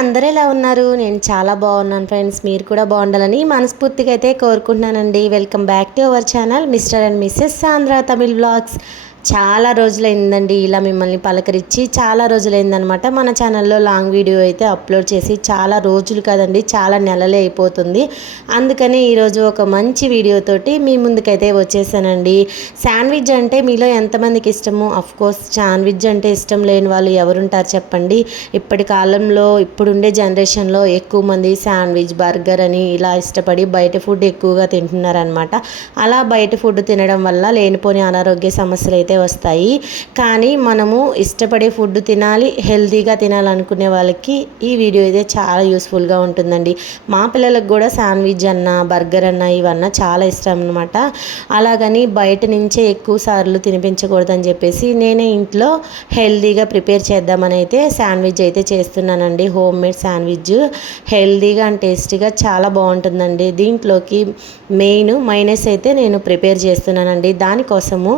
అందరూ ఎలా ఉన్నారు? నేను చాలా బాగున్నాను ఫ్రెండ్స్. మీరు కూడా బాగుండాలని మనస్ఫూర్తిగా అయితే కోరుకుంటున్నానండి. Welcome back to our channel mister and missus Sandra Tamil vlogs. చాలా రోజులైందండి ఇలా మిమ్మల్ని పలకరించి. చాలా రోజులైందనమాట మన ఛానల్లో లాంగ్ వీడియో అయితే అప్లోడ్ చేసి. చాలా రోజులు కాదండి, చాలా నెలలే అయిపోతుంది. అందుకని ఈరోజు ఒక మంచి వీడియోతోటి మీ ముందుకైతే వచ్చేసానండి. శాండ్విచ్ అంటే మీలో ఎంతమందికి ఇష్టము? కోర్స్ శాండ్విచ్ అంటే ఇష్టం లేని వాళ్ళు ఎవరుంటారు చెప్పండి. ఇప్పటి కాలంలో ఇప్పుడుండే జనరేషన్లో ఎక్కువ మంది శాండ్విచ్, బర్గర్ అని ఇలా ఇష్టపడి బయట ఫుడ్ ఎక్కువగా తింటున్నారనమాట. అలా బయట ఫుడ్ తినడం వల్ల లేనిపోని అనారోగ్య సమస్యలు అయితే వస్తాయి. కానీ మనము ఇష్టపడే ఫుడ్ తినాలి, హెల్తీగా తినాలనుకునే వాళ్ళకి ఈ వీడియో అయితే చాలా యూస్ఫుల్గా ఉంటుందండి. మా పిల్లలకు కూడా శాండ్విచ్ అన్న, బర్గర్ అన్న ఇవన్నా చాలా ఇష్టం అనమాట. అలాగని బయట నుంచే ఎక్కువ సార్లు తినిపించకూడదని చెప్పేసి నేనే ఇంట్లో హెల్తీగా ప్రిపేర్ చేద్దామని అయితే శాండ్విచ్ అయితే చేస్తున్నానండి. హోమ్ మేడ్ శాండ్విచ్ హెల్తీగా అండ్ టేస్టీగా చాలా బాగుంటుందండి. దీంట్లోకి మెయిన్ మైనస్ అయితే నేను ప్రిపేర్ చేస్తున్నానండి. దానికోసము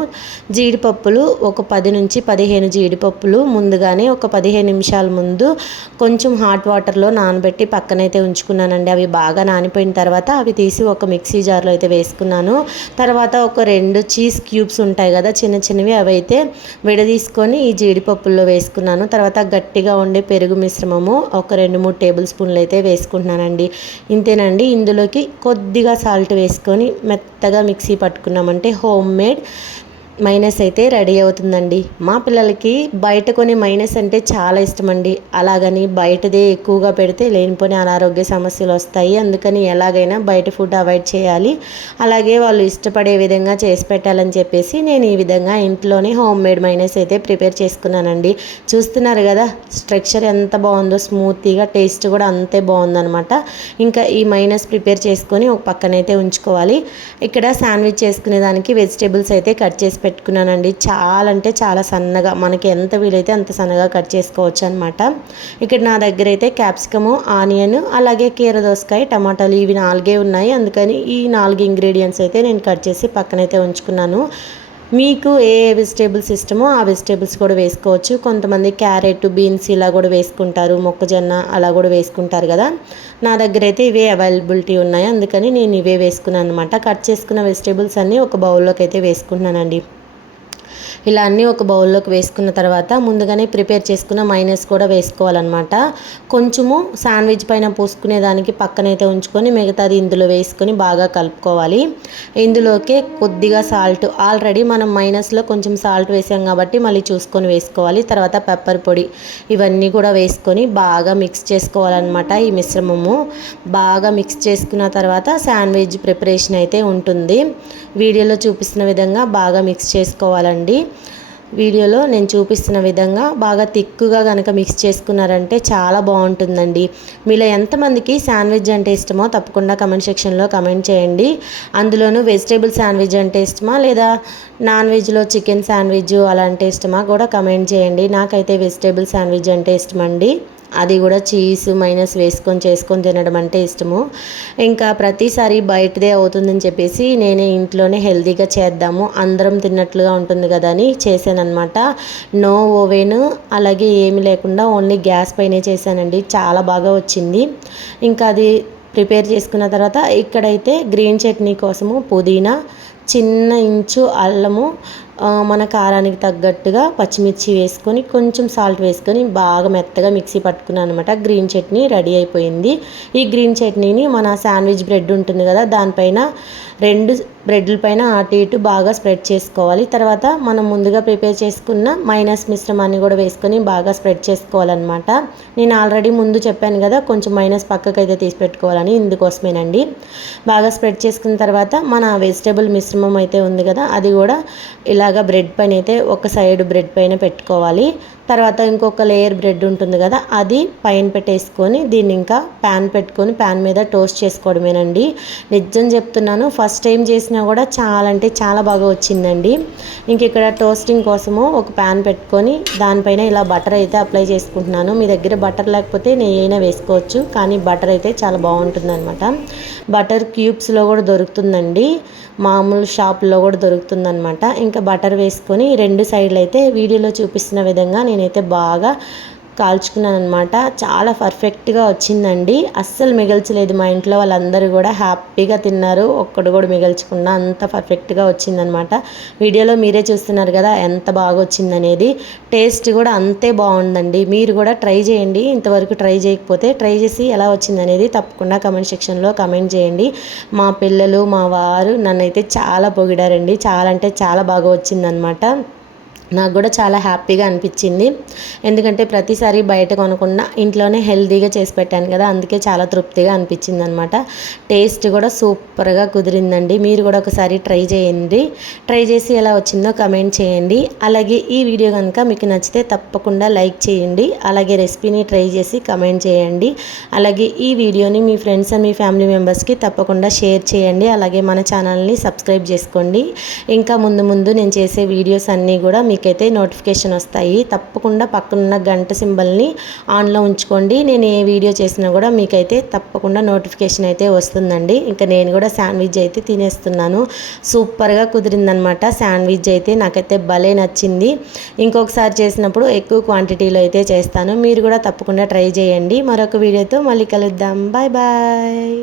జీడిపప్పులు ఒక 10 నుంచి 15 జీడిపప్పులు ముందుగానే ఒక 15 నిమిషాల ముందు కొంచెం హాట్ వాటర్లో నానబెట్టి పక్కనైతే ఉంచుకున్నానండి. అవి బాగా నానిపోయిన తర్వాత అవి తీసి ఒక మిక్సీ జార్లో అయితే వేసుకున్నాను. తర్వాత ఒక 2 చీజ్ క్యూబ్స్ ఉంటాయి కదా చిన్న చిన్నవి, అవి అయితే విడదీసుకొని ఈ జీడిపప్పుల్లో వేసుకున్నాను. తర్వాత గట్టిగా ఉండే పెరుగు మిశ్రమము ఒక 2-3 టేబుల్ స్పూన్లు అయితే వేసుకుంటున్నానండి. ఇంతేనండి. ఇందులోకి కొద్దిగా సాల్ట్ వేసుకొని మెత్తగా మిక్సీ పట్టుకున్నామంటే హోమ్ మేడ్ మైనస్ అయితే రెడీ అవుతుందండి. మా పిల్లలకి బయట కొని మైనస్ అంటే చాలా ఇష్టమండి. అలాగని బయటదే ఎక్కువగా పెడితే లేనిపోని అనారోగ్య సమస్యలు వస్తాయి. అందుకని ఎలాగైనా బయట ఫుడ్ అవాయిడ్ చేయాలి, అలాగే వాళ్ళు ఇష్టపడే విధంగా చేసి పెట్టాలని చెప్పేసి నేను ఈ విధంగా ఇంట్లోనే హోమ్ మేడ్ మైనస్ అయితే ప్రిపేర్ చేసుకున్నానండి. చూస్తున్నారు కదా స్ట్రక్చర్ ఎంత బాగుందో, స్మూత్గా, టేస్ట్ కూడా అంతే బాగుందనమాట. ఇంకా ఈ మైనస్ ప్రిపేర్ చేసుకొని ఒక పక్కనైతే ఉంచుకోవాలి. ఇక్కడ శాండ్విచ్ చేసుకునే దానికి వెజిటేబుల్స్ అయితే కట్ చేసి పెట్టుకున్నానండి. చాలా అంటే చాలా సన్నగా, మనకి ఎంత వీలైతే అంత సన్నగా కట్ చేసుకోవచ్చు అనమాట. ఇక్కడ నా దగ్గర అయితే క్యాప్సికము, ఆనియన్, అలాగే కీర దోసకాయ, టమాటాలు ఇవి 4 ఉన్నాయి. అందుకని ఈ 4 ఇంగ్రీడియంట్స్ అయితే నేను కట్ చేసి పక్కనైతే ఉంచుకున్నాను. మీకు ఏ వెజిటేబుల్స్ ఇష్టమో ఆ వెజిటేబుల్స్ కూడా వేసుకోవచ్చు. కొంతమంది క్యారెట్, బీన్స్ ఇలా కూడా వేసుకుంటారు, మొక్కజొన్న అలా కూడా వేసుకుంటారు కదా. నా దగ్గర అయితే ఇవే అవైలబిలిటీ ఉన్నాయి, అందుకని నేను ఇవే వేసుకున్నాను అనమాట. కట్ చేసుకున్న వెజిటేబుల్స్ అన్నీ ఒక బౌల్లోకి అయితే వేసుకుంటున్నానండి. ఇలా అన్నీ ఒక బౌల్లోకి వేసుకున్న తర్వాత ముందుగానే ప్రిపేర్ చేసుకున్న మైనస్ కూడా వేసుకోవాలన్నమాట. కొంచెము శాండ్విచ్ పైన పూసుకునే దానికి పక్కనైతే ఉంచుకొని మిగతాది ఇందులో వేసుకొని బాగా కలుపుకోవాలి. ఇందులోకే కొద్దిగా సాల్ట్, ఆల్రెడీ మనం మైనస్లో కొంచెం సాల్ట్ వేసాం కాబట్టి మళ్ళీ చూసుకొని వేసుకోవాలి. తర్వాత పెప్పర్ పొడి ఇవన్నీ కూడా వేసుకొని బాగా మిక్స్ చేసుకోవాలన్నమాట. ఈ మిశ్రమము బాగా మిక్స్ చేసుకున్న తర్వాత శాండ్విచ్ ప్రిపరేషన్ అయితే ఉంటుంది. వీడియోలో చూపిస్తున్న విధంగా బాగా మిక్స్ చేసుకోవాలండి. వీడియోలో నేను చూపిస్తున్న విధంగా బాగా తిక్కుగా కనుక మిక్స్ చేసుకున్నారంటే చాలా బాగుంటుందండి. మీలో ఎంతమందికి శాండ్విచ్ అంటే ఇష్టమో తప్పకుండా కమెంట్ సెక్షన్లో కమెంట్ చేయండి. అందులోనూ వెజిటేబుల్ శాండ్విచ్ అంటే ఇష్టమా, లేదా నాన్ వెజ్లో చికెన్ శాండ్విచ్ అలా అంటే ఇష్టమా కూడా కమెంట్ చేయండి. నాకైతే వెజిటేబుల్ శాండ్విచ్ అంటే ఇష్టమండి. అది కూడా చీజ్ మైనస్ చేసుకొని తినడం అంటే ఇష్టము. ఇంకా ప్రతిసారి బయటదే అవుతుందని చెప్పేసి నేనే ఇంట్లోనే హెల్తీగా చేద్దాము, అందరం తిన్నట్లుగా ఉంటుంది కదా అని చేశానన్నమాట. నో ఓవెన్ అలాగే ఏమి లేకుండా ఓన్లీ గ్యాస్ పైనే చేశానండి. చాలా బాగా వచ్చింది. ఇంకా అది ప్రిపేర్ చేసుకున్న తర్వాత ఇక్కడైతే గ్రీన్ చట్నీ కోసము పుదీనా, చిన్న ఇంచు అల్లము, మన కారానికి తగ్గట్టుగా పచ్చిమిర్చి వేసుకొని కొంచెం సాల్ట్ వేసుకొని బాగా మెత్తగా మిక్సీ పట్టుకున్నాను అనమాట. గ్రీన్ చట్నీ రెడీ అయిపోయింది. ఈ గ్రీన్ చట్నీని మన శాండ్విచ్ బ్రెడ్ ఉంటుంది కదా దానిపైన 2 బ్రెడ్ల పైన అటు ఇటు బాగా స్ప్రెడ్ చేసుకోవాలి. తర్వాత మనం ముందుగా ప్రిపేర్ చేసుకున్న మైనస్ మిశ్రమాన్ని కూడా వేసుకొని బాగా స్ప్రెడ్ చేసుకోవాలన్నమాట. నేను ఆల్రెడీ ముందు చెప్పాను కదా కొంచెం మైనస్ పక్కకైతే తీసి పెట్టుకోవాలని, ఇందుకోసమేనండి. బాగా స్ప్రెడ్ చేసుకున్న తర్వాత మన వెజిటేబుల్ మిశ్రమం అయితే ఉంది కదా అది కూడా ఇలాగా బ్రెడ్ పైన అయితే ఒక సైడ్ బ్రెడ్ పైన పెట్టుకోవాలి. తర్వాత ఇంకొక లేయర్ బ్రెడ్ ఉంటుంది కదా అది పైన పెట్టేసుకొని దీన్ని ఇంకా ప్యాన్ పెట్టుకొని ప్యాన్ మీద టోస్ట్ చేసుకోవడమేనండి. నిజం చెప్తున్నాను, ఫస్ట్ టైం చేసినా కూడా చాలా అంటే చాలా బాగా వచ్చిందండి. ఇంక ఇక్కడ టోస్టింగ్ కోసము ఒక ప్యాన్ పెట్టుకొని దానిపైన ఇలా బటర్ అయితే అప్లై చేసుకుంటున్నాను. మీ దగ్గర బటర్ లేకపోతే నెయ్యి అయినా వేసుకోవచ్చు, కానీ బటర్ అయితే చాలా బాగుంటుంది అనమాట. బటర్ క్యూబ్స్లో కూడా దొరుకుతుందండి, మామూలు షాప్లో కూడా దొరుకుతుందనమాట. ఇంకా బటర్ వేసుకొని 2 సైడ్లు అయితే వీడియోలో చూపిస్తున్న విధంగా నేనైతే బాగా కాల్చుకున్నాను అనమాట. చాలా పర్ఫెక్ట్గా వచ్చిందండి, అస్సలు మిగల్చలేదు. మా ఇంట్లో వాళ్ళందరూ కూడా హ్యాపీగా తిన్నారు, ఒక్కడు కూడా మిగల్చకుండా అంత పర్ఫెక్ట్గా వచ్చిందనమాట. వీడియోలో మీరే చూస్తున్నారు కదా ఎంత బాగా వచ్చిందనేది. టేస్ట్ కూడా అంతే బాగుందండి. మీరు కూడా ట్రై చేయండి, ఇంతవరకు ట్రై చేయకపోతే ట్రై చేసి ఎలా వచ్చిందనేది తప్పకుండా కమెంట్ సెక్షన్లో కమెంట్ చేయండి. మా పిల్లలు మా వారు నన్నైతే చాలా పొగిడారండి, చాలా అంటే చాలా బాగా వచ్చిందనమాట. నాకు కూడా చాలా హ్యాపీగా అనిపించింది, ఎందుకంటే ప్రతిసారి బయట కొనకుండా ఇంట్లోనే హెల్తీగా చేసి పెట్టాను కదా, అందుకే చాలా తృప్తిగా అనిపించింది అనమాట. టేస్ట్ కూడా సూపర్గా కుదిరిందండి. మీరు కూడా ఒకసారి ట్రై చేయండి, ట్రై చేసి ఎలా వచ్చిందో కమెంట్ చేయండి. అలాగే ఈ వీడియో కనుక మీకు నచ్చితే తప్పకుండా లైక్ చేయండి, అలాగే రెసిపీని ట్రై చేసి కమెంట్ చేయండి. అలాగే ఈ వీడియోని మీ ఫ్రెండ్స్ అండ్ మీ ఫ్యామిలీ మెంబర్స్కి తప్పకుండా షేర్ చేయండి. అలాగే మన ఛానల్ని సబ్స్క్రైబ్ చేసుకోండి. ఇంకా ముందు ముందు నేను చేసే వీడియోస్ అన్నీ కూడా మీకైతే నోటిఫికేషన్ వస్తాయి. తప్పకుండా పక్కనున్న గంట సింబల్ని ఆన్లో ఉంచుకోండి. నేను ఏ వీడియో చేసినా కూడా మీకైతే తప్పకుండా నోటిఫికేషన్ అయితే వస్తుందండి. ఇంకా నేను కూడా శాండ్విచ్ అయితే తినేస్తున్నాను. సూపర్గా కుదిరిందనమాట శాండ్విచ్ అయితే, నాకైతే భలే నచ్చింది. ఇంకొకసారి చేసినప్పుడు ఎక్కువ క్వాంటిటీలో అయితే చేస్తాను. మీరు కూడా తప్పకుండా ట్రై చేయండి. మరొక వీడియోతో మళ్ళీ కలుద్దాం. Bye bye.